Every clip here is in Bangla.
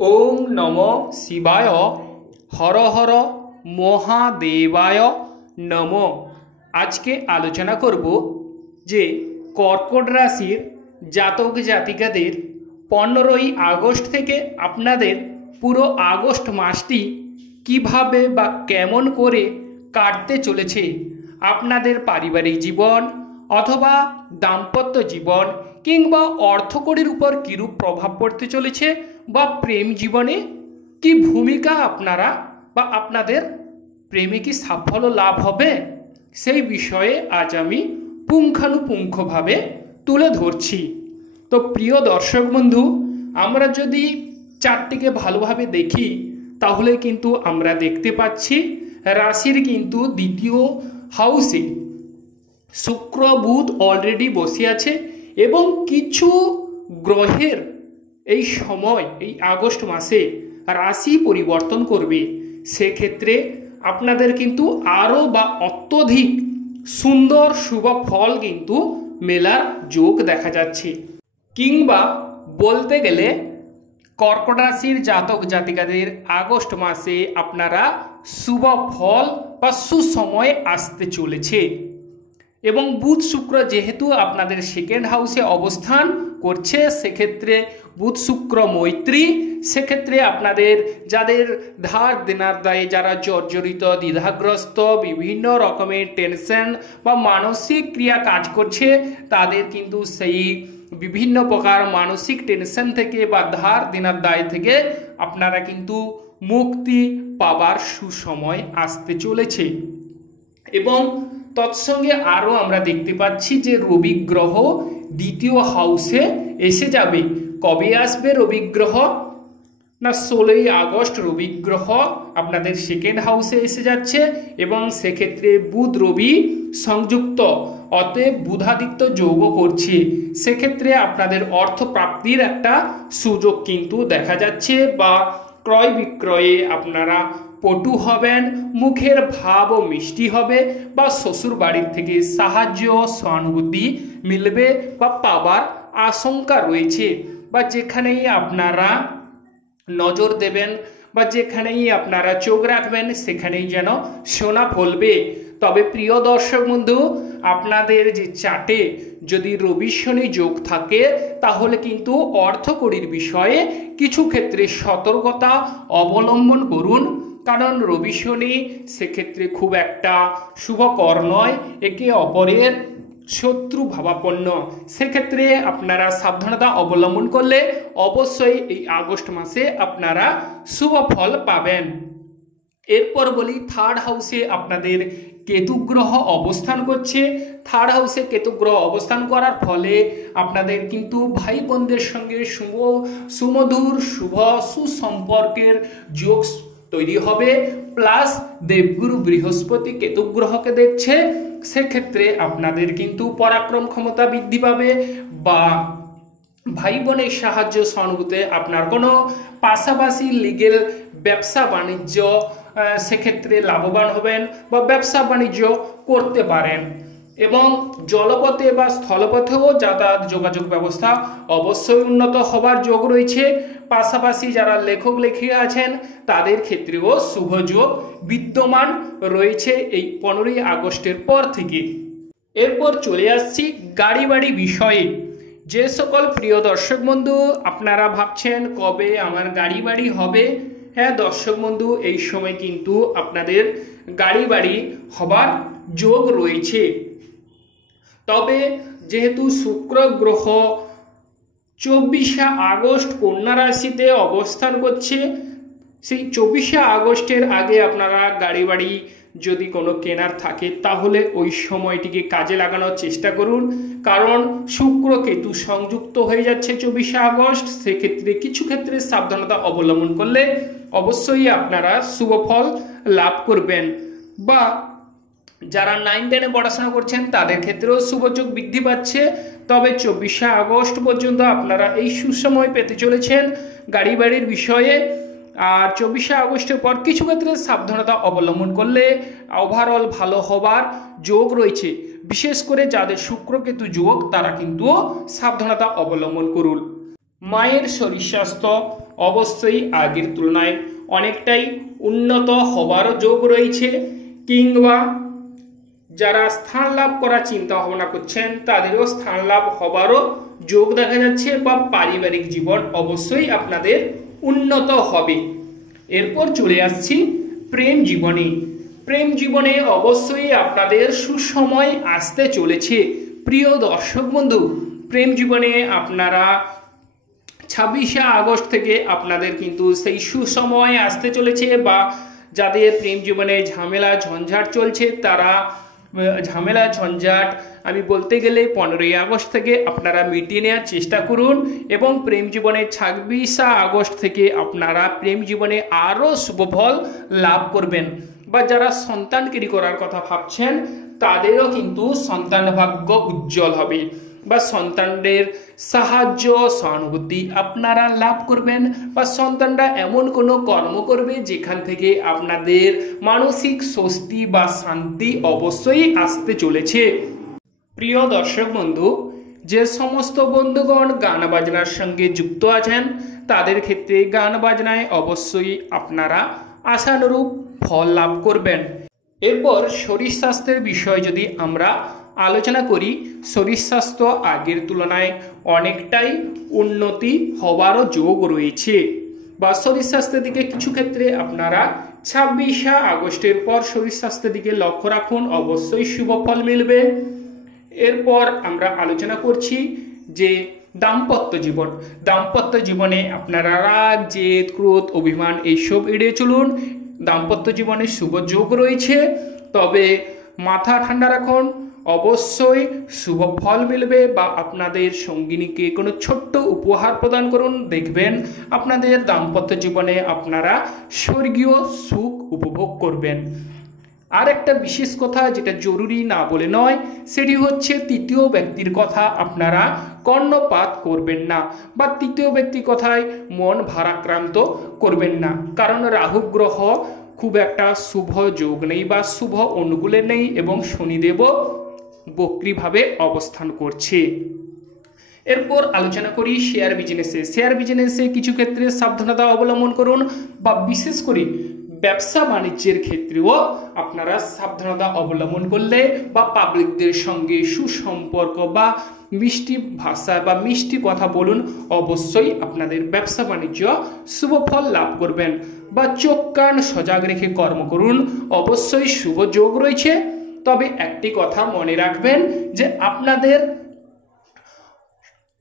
ওং নমো শিবায় হর হর মহাদেবায় নমো। আজকে আলোচনা করব যে কর্কট রাশির জাতক জাতিকাদের 15ই আগস্ট থেকে আপনাদের পুরো আগস্ট মাসটি কিভাবে বা কেমন করে কাটতে চলেছে। আপনাদের পারিবারিক জীবন অথবা দাম্পত্য জীবন কিংবা অর্থকড়ির উপর কীরূপ প্রভাব পড়তে চলেছে বা প্রেম জীবনে কি ভূমিকা আপনারা বা আপনাদের প্রেমে কি সাফল্য লাভ হবে, সেই বিষয়ে আজ আমি পুঙ্খানুপুঙ্খভাবে তুলে ধরছি। তো প্রিয় দর্শক বন্ধু, আমরা যদি চারটিকে ভালোভাবে দেখি তাহলে কিন্তু আমরা দেখতে পাচ্ছি রাশির কিন্তু দ্বিতীয় হাউসে শুক্র বুধ অলরেডি বসে আছে এবং কিছু গ্রহের এই সময় এই আগস্ট মাসে রাশি পরিবর্তন করবে। সেক্ষেত্রে আপনাদের কিন্তু আরও বা অত্যধিক সুন্দর শুভ ফল কিন্তু মেলার যোগ দেখা যাচ্ছে। কিংবা বলতে গেলে কর্কট রাশির জাতক জাতিকাদের আগস্ট মাসে আপনারা শুভ ফল বা সুসময় আসতে চলেছে। এবং বুধ শুক্র যেহেতু আপনাদের সেকেন্ড হাউসে অবস্থান করছে, সেক্ষেত্রে বুধ শুক্র মৈত্রী, সেক্ষেত্রে আপনাদের যাদের ধার দেনার দায়ে যারা জর্জরিত, দ্বিধাগ্রস্ত, বিভিন্ন রকমের টেনশন বা মানসিক ক্রিয়া কাজ করছে, তাদের কিন্তু সেই বিভিন্ন প্রকার মানসিক টেনশন থেকে বা ধার দেনার দায় থেকে আপনারা কিন্তু মুক্তি পাবার সুসময় আসতে চলেছে। এবং তৎসঙ্গে আরও আমরা দেখতে পাচ্ছি যে রবি গ্রহ দ্বিতীয় হাউসে এসে যাবে। কবে আসবে রবি গ্রহ? না 16ই আগস্ট রবি গ্রহ আপনাদের সেকেন্ড হাউসে এসে যাচ্ছে এবং সেক্ষেত্রে বুধ রবি সংযুক্ত, অতএব বুধাদিত্য যোগও করছে। সেক্ষেত্রে আপনাদের অর্থ প্রাপ্তির একটা সুযোগ কিন্তু দেখা যাচ্ছে বা ক্রয় বিক্রয়ে আপনারা পটু হবেন, মুখের ভাবও মিষ্টি হবে বা শ্বশুর বাড়ির থেকে সাহায্য সহানুভূতি মিলবে বা পাবার আশঙ্কা রয়েছে। বা যেখানেই আপনারা নজর দেবেন বা যেখানেই আপনারা চোখ রাখবেন সেখানেই যেন সোনা ফলবে। তবে প্রিয় দর্শক বন্ধু, আপনাদের যে চার্টে যদি রবি শনি যোগ থাকে তাহলে কিন্তু অর্থকড়ির বিষয়ে কিছু ক্ষেত্রে সতর্কতা অবলম্বন করুন, কারণ রবি শনি সেক্ষেত্রে খুব একটা শুভকর নয়, একে অপরের শত্রু ভাবাপন্ন। সেক্ষেত্রে আপনারা সাবধানতা অবলম্বন করলে অবশ্যই এই আগস্ট মাসে আপনারা শুভ ফল পাবেন। এরপর বলি, থার্ড হাউসে আপনাদের কেতু গ্রহ অবস্থান করছে। থার্ড হাউসে কেতু গ্রহ অবস্থান করার ফলে আপনাদের কিন্তু ভাই বোনদের সঙ্গে সুমধুর শুভ সুসম্পর্কের যোগ তৈরি হবে। প্লাস দেবগুরু বৃহস্পতি কেতু গ্রহকে দেখছে, সেক্ষেত্রে আপনাদের কিন্তু পরাক্রম ক্ষমতা বৃদ্ধি পাবে বা ভাই বোনের সাহায্য সহানুভূতি, আপনার কোনো পাশাপাশি লিগেল ব্যবসা বাণিজ্য সেক্ষেত্রে লাভবান হবেন বা ব্যবসা বাণিজ্য করতে পারেন। এবং জলপথে বা স্থলপথেও যাতায়াত যোগাযোগ ব্যবস্থা অবশ্যই উন্নত হবার যোগ রয়েছে। পাশাপাশি যারা লেখক লেখিকা আছেন তাদের ক্ষেত্রেও শুভ যোগ বিদ্যমান রয়েছে এই 15ই আগস্টের পর থেকে। এরপর চলে আসছি গাড়ি বাড়ি বিষয়ে। যে সকল প্রিয় দর্শক বন্ধু আপনারা ভাবছেন কবে আমার গাড়ি বাড়ি হবে, হ্যাঁ দর্শক বন্ধু, এই সময় কিন্তু আপনাদের গাড়ি বাড়ি হবার যোগ রয়েছে। তবে যেহেতু শুক্র গ্রহ 24শে আগস্ট কন্যা রাশিতে অবস্থান করছে, সেই 24শে আগস্টের আগে আপনারা গাড়ি বাড়ি যদি কোনো কেনার থাকে তাহলে ওই সময়টিকে কাজে লাগানোর চেষ্টা করুন, কারণ শুক্র কেতু সংযুক্ত হয়ে যাচ্ছে 24শে আগস্ট। সেক্ষেত্রে কিছু ক্ষেত্রে সাবধানতা অবলম্বন করলে অবশ্যই আপনারা শুভ ফল লাভ করবেন। বা যারা 9-10-এ পড়াশোনা করছেন তাদের ক্ষেত্রেও শুভযোগ বৃদ্ধি পাচ্ছে। তবে 24শে আগস্ট পর্যন্ত আপনারা এই সুসময় পেতে চলেছেন গাড়ি বাড়ির বিষয়ে। আর 24শে আগস্টের পর কিছু ক্ষেত্রে সাবধানতা অবলম্বন করলে ওভারঅল ভালো হবার যোগ রয়েছে। বিশেষ করে যাদের শুক্র কেতু যোগ তারা কিন্তু সাবধানতা অবলম্বন করুন। মায়ের শরীর স্বাস্থ্য অবশ্যই আগের তুলনায় অনেকটাই উন্নত হবারও যোগ রয়েছে, কিংবা যারা স্থান লাভ করার চিন্তা ভাবনা করছেন তাদেরও স্থান লাভ হবারও যোগ দেখা যাচ্ছে, বা পারিবারিক জীবন অবশ্যই আপনাদের উন্নত হবে। এরপর চলে আসছি প্রেম জীবনে। প্রেম জীবনে অবশ্যই আপনাদের সুসময় আসতে চলেছে। প্রিয় দর্শক বন্ধু, প্রেম জীবনে আপনারা 26শে আগস্ট থেকে আপনাদের কিন্তু সেই সুসময় আসতে চলেছে, বা যাদের প্রেম জীবনে ঝামেলা ঝঞ্ঝাট চলছে তারা ঝামেলা ঝঞ্ঝাট আমি বলতে গেলে 15ই আগস্ট থেকে আপনারা মিটিয়ে নেওয়ার চেষ্টা করুন, এবং প্রেম জীবনে 26শে আগস্ট থেকে আপনারা প্রেম জীবনে আরও শুভফল লাভ করবেন। বা যারা সন্তানকেরি করার কথা ভাবছেন তাদেরও কিন্তু সন্তান ভাগ্য উজ্জ্বল হবে, বা সন্তানদের সাহায্য সহানুভূতি আপনারা লাভ করবেন, বা সন্তানরা এমন কোনো কর্ম করবে যেখান থেকে আপনাদের মানসিক স্বস্তি বা শান্তি অবশ্যই আসতে চলেছে। প্রিয় দর্শক বন্ধু, যে সমস্ত বন্ধুগণ গান বাজনার সঙ্গে যুক্ত আছেন তাদের ক্ষেত্রে গান বাজনায় অবশ্যই আপনারা আশানুরূপ ফল লাভ করবেন। এরপর শরীর স্বাস্থ্যের বিষয় যদি আমরা আলোচনা করি, শরীর স্বাস্থ্য আগের তুলনায় অনেকটাই উন্নতি হওয়ারও যোগ রয়েছে, বা শরীর স্বাস্থ্যের দিকে কিছু ক্ষেত্রে আপনারা 26শে আগস্টের পর শরীর স্বাস্থ্যের দিকে লক্ষ্য রাখুন, অবশ্যই শুভ ফল মিলবে। এরপর আমরা আলোচনা করছি যে দাম্পত্য জীবন। দাম্পত্য জীবনে আপনারা রাগ, জেদ, ক্রোধ, অভিমান এইসব এড়িয়ে চলুন। দাম্পত্য জীবনে শুভ যোগ রয়েছে, তবে মাথা ঠান্ডা রাখুন, অবশ্যই শুভ ফল মিলবে। বা আপনাদের সঙ্গিনীকে কোনো ছোট্ট উপহার প্রদান করুন, দেখবেন আপনাদের দাম্পত্য জীবনে আপনারা স্বর্গীয় সুখ উপভোগ করবেন। আর একটা বিশেষ কথা যেটা জরুরি না বলে নয়, সেটি হচ্ছে তৃতীয় ব্যক্তির কথা আপনারা কর্ণপাত করবেন না, বা তৃতীয় ব্যক্তির কথায় মন ভারাক্রান্ত করবেন না, কারণ রাহু গ্রহ খুব একটা শুভ যোগ নেই বা শুভ অনুকূলে নেই, এবং শনিদেবও বক্রীভাবে অবস্থান করছে। এরপর আলোচনা করি শেয়ার বিজনেসে। শেয়ার বিজনেসে কিছু ক্ষেত্রে সাবধানতা অবলম্বন করুন, বা বিশেষ করে ব্যবসা বাণিজ্যের ক্ষেত্রেও আপনারা সাবধানতা অবলম্বন করলে, বা পাবলিকদের সঙ্গে সুসম্পর্ক বা মিষ্টি ভাষা বা মিষ্টি কথা বলুন, অবশ্যই আপনাদের ব্যবসা বাণিজ্য শুভ ফল লাভ করবেন। বা চোখ কান সজাগ রেখে কর্ম করুন, অবশ্যই শুভ যোগ রয়েছে। তবে একটি কথা মনে রাখবেন যে আপনাদের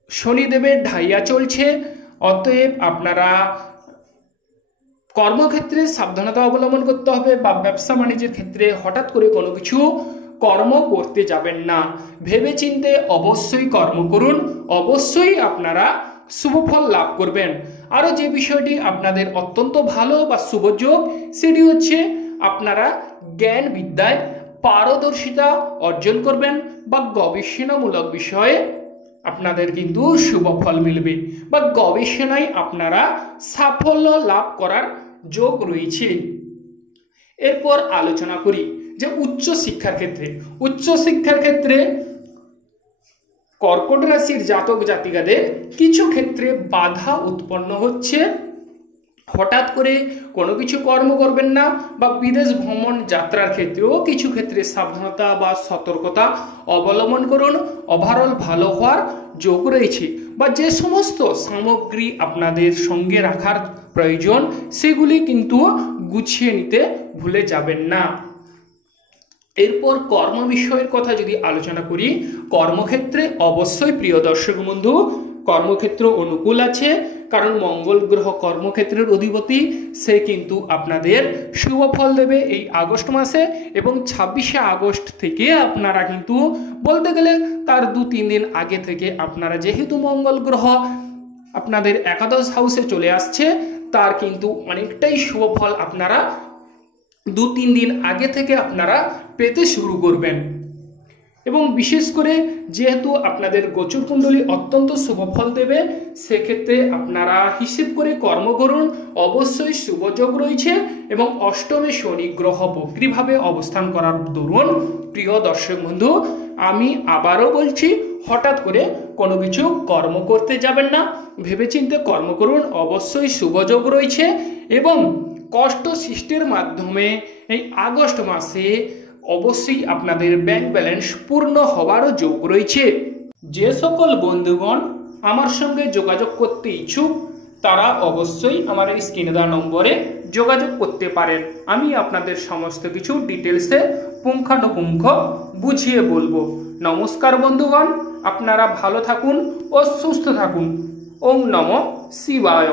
শনিদেবের ঢাইয়া চলছে, অতএব আপনারা কর্মক্ষেত্রে সাবধানতা অবলম্বন করতে হবে, বা ব্যবসা বাণিজ্যের ক্ষেত্রে হঠাৎ করে কোনো কিছু কর্ম করতে যাবেন না, ভেবেচিন্তে অবশ্যই কর্ম করুন, অবশ্যই আপনারা শুভফল লাভ করবেন। আরও যে বিষয়টি আপনাদের অত্যন্ত ভালো বা শুভযোগ, সেটি হচ্ছে আপনারা জ্ঞান বিদ্যায় পারদর্শিতা অর্জন করবেন, বা গবেষণামূলক বিষয়ে আপনাদের কিন্তু শুভ ফল মিলবে, বা গবেষণায় আপনারা সাফল্য লাভ করার যোগ রয়েছে। এরপর আলোচনা করি যে উচ্চ শিক্ষার ক্ষেত্রে। উচ্চ শিক্ষার ক্ষেত্রে কর্কট রাশির জাতক জাতিকাদের কিছু ক্ষেত্রে বাধা উৎপন্ন হচ্ছে, হঠাৎ করে কোনো কিছু কর্ম করবেন না, বা বিদেশ ভ্রমণ যাত্রার ক্ষেত্রেও কিছু ক্ষেত্রে সাবধানতা বা সতর্কতা অবলম্বন করুন, ওভারঅল ভালো হওয়ার যোগ রয়েছে। বা যে সমস্ত সামগ্রী আপনাদের সঙ্গে রাখার প্রয়োজন সেগুলি কিন্তু গুছিয়ে নিতে ভুলে যাবেন না। এরপর কর্ম বিষয়ের কথা যদি আলোচনা করি, কর্মক্ষেত্রে অবশ্যই প্রিয় দর্শক বন্ধু কর্মক্ষেত্র অনুকূল আছে, কারণ মঙ্গল গ্রহ কর্মক্ষেত্রের অধিপতি, সে কিন্তু আপনাদের শুভ ফল দেবে এই আগস্ট মাসে। এবং 26শে আগস্ট থেকে আপনারা কিন্তু বলতে গেলে তার 2-3 দিন আগে থেকে আপনারা, যেহেতু মঙ্গল গ্রহ আপনাদের একাদশ হাউসে চলে আসছে, তার কিন্তু অনেকটাই শুভ ফল আপনারা 2-3 দিন আগে থেকে আপনারা পেতে শুরু করবেন। এবং বিশেষ করে যেহেতু আপনাদের গোচর কুণ্ডলী অত্যন্ত শুভ ফল দেবে, সেক্ষেত্রে আপনারা হিসেব করে কর্ম করুন, অবশ্যই শুভযোগ রয়েছে। এবং অষ্টমে শনি গ্রহ বক্রীভাবে অবস্থান করার দরুন প্রিয় দর্শক বন্ধু, আমি আবারও বলছি হঠাৎ করে কোনো কিছু কর্ম করতে যাবেন না, ভেবেচিন্তে কর্ম করুন। অবশ্যই শুভযোগ রয়েছে এবং কষ্ট সৃষ্টির মাধ্যমে এই আগস্ট মাসে অবশ্যই আপনাদের ব্যাংক ব্যালেন্স পূর্ণ হওয়ারও যোগ রয়েছে। যে সকল বন্ধুগণ আমার সঙ্গে যোগাযোগ করতে ইচ্ছুক তারা অবশ্যই আমার এই স্ক্রিনে দেওয়া নম্বরে যোগাযোগ করতে পারেন। আমি আপনাদের সমস্ত কিছু ডিটেলসে পুঙ্খানুপুঙ্খ বুঝিয়ে বলবো। নমস্কার বন্ধুগণ, আপনারা ভালো থাকুন ও সুস্থ থাকুন। ওম নমঃ শিবায়।